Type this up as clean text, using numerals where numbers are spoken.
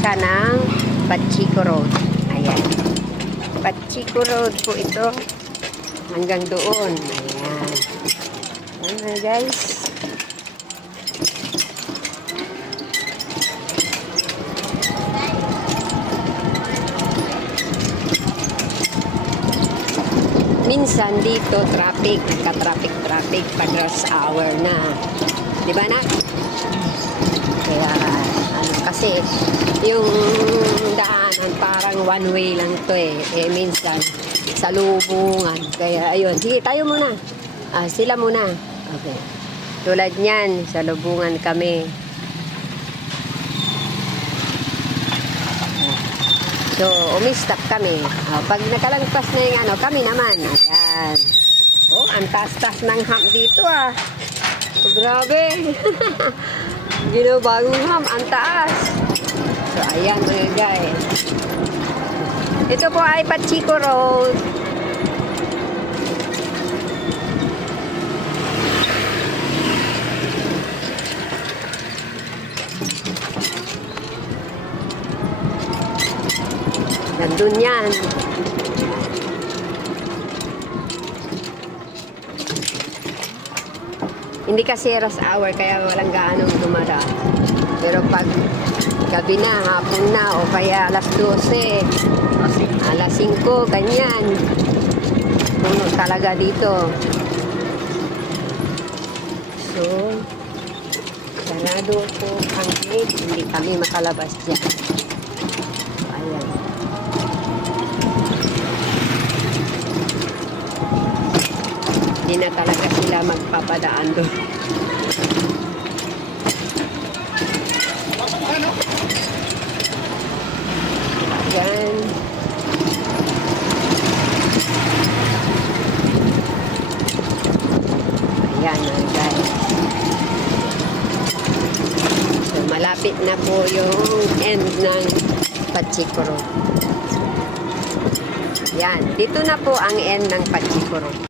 siya ng Pachico Road. Ayan. Pachico Road po ito. Hanggang doon. Ayan. Ayan guys. Minsan dito traffic, ka-traffic pag rush hour na. 'Di ba na? Kaya kasi yung daanan parang one way lang 'to eh. Minsan sa lubungan. Kaya ayun, sige tayo muna. Sila muna. Okay. Tulad niyan, sa lubungan kami. So, umistop kami. Pag nakalagpas na yung kami naman. Ayan. Oh, ang taas-taas ng hump dito Oh, grabe. Bagong hump, ang taas. So, ayan mga guys. Ito po ay Pachico Road. Nandun yan. Hindi kasi rush hour kaya walang gaanong dumara. Pero pag gabi na, hapon na o kaya alas 12, alas 5, ganyan. Puno talaga dito. So, sarado po ang gate. Hindi kami makalabas dyan. Ayan. Hindi na talaga sila magpapadaan doon. Ayan. Ayan guys. So, malapit na po yung end ng Pachico Road. Yan. Dito na po ang end ng Pachico Road.